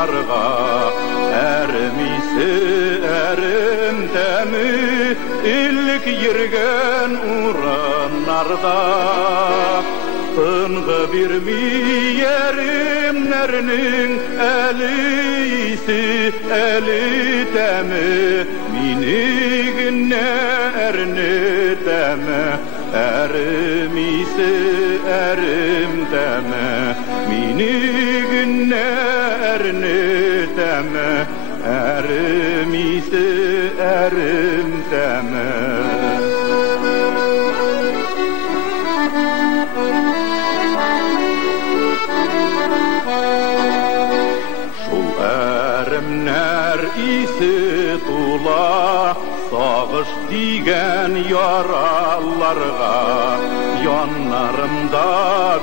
yonarga ermisi erimdemi illik yirgen uranlarda tınğı birmi yerimlerinin elisi elitemi minigin ernitemi ermisi erimdemi minigin ernitemi ermisi erimdemi erimner isi tula sağış digen yaralarga yanlarımda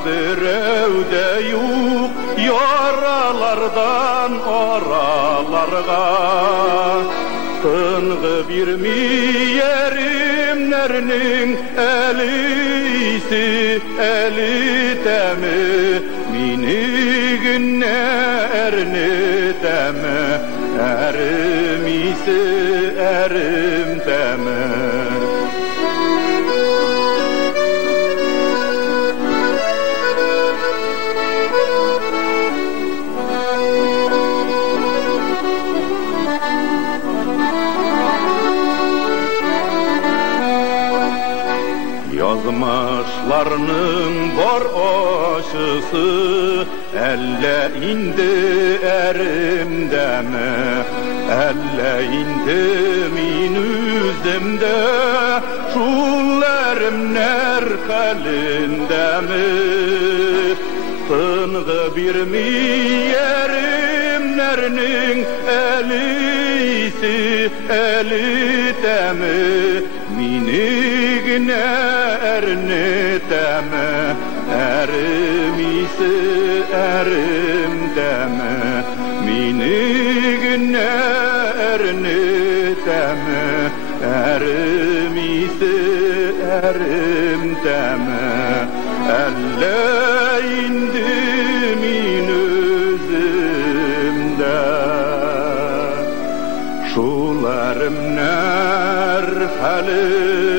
birevde yok yaralardan oralarga tınğı birmi yerimlerinin elisi elitemi minigin ernitemi ermisi erimdemi yazmışlarının bor aşısı elle indi erimdemi elle indi min üzümde şul erimner kalindemi tınğı birmi yerimlerinin elisi elitemi minigin ernitemi ermisi erimdemi minigin ernitemi ermisi erimdemi elle indi min üzümde şul erimner halim